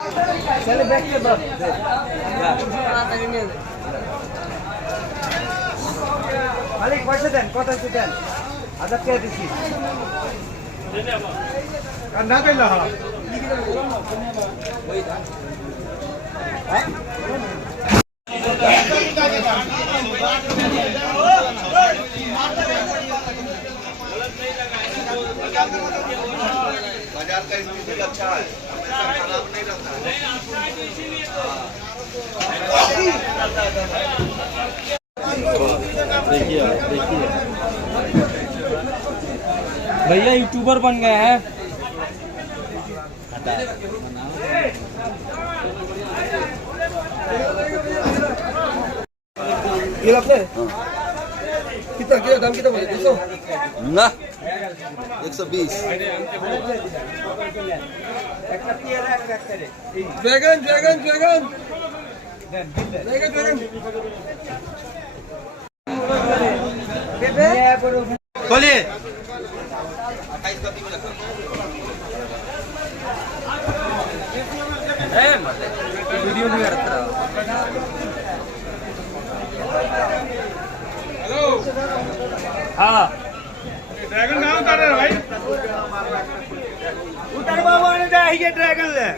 चले बैठ के बस मालिक पैसा देन कत देन 1000 টাকা দিছি না দিল बाजार का स्थिति अच्छा है, खराब नहीं रहता है। देखिए भैया यूट्यूबर बन गए हैं। ये आपने कितना किया दाम कितना बोले 200 ना 120 ड्रैगन ड्रैगन ड्रैगन ड्रैगन बोलिए वीडियो भी करता रहा। हाँ ड्रैगन नाम कर रहे भाई उतर बाबू ने जाए ये ड्रैगन ले